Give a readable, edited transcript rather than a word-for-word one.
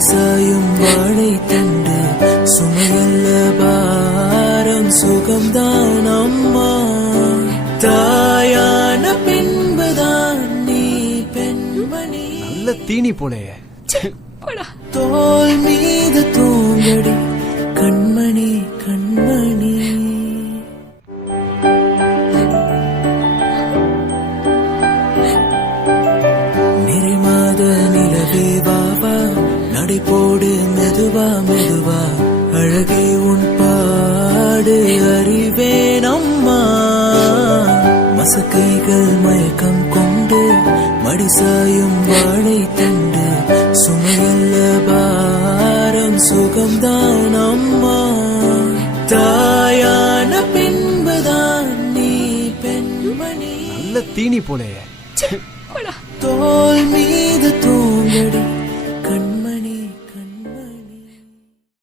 மடிசாயும் வாழை தண்டு சுமையல்ல பாரம் சுகம்தான் அம்மா. தாயான பின்புதான் நீ பெண்மணி. நல்ல தீனி போலையே. தோல் மீது தூங்கடி கண்மணி கண்மணி. நிறைமாத நிலவே வாவா நடை போடு மெதுவா மெதுவா. அழகே உன் பாடு அறிவேன் அம்மா. மசக்கைகள் மயக்கம் கொண்டு மடிசாயும் வாழை தண்டு சுமையல்ல பாரம் சுகம்தான் அம்மா. தாயான பின்புதான் நீ பெண்மணி. நல்ல தீனி போலையே. தோல் மீது தூங்கடி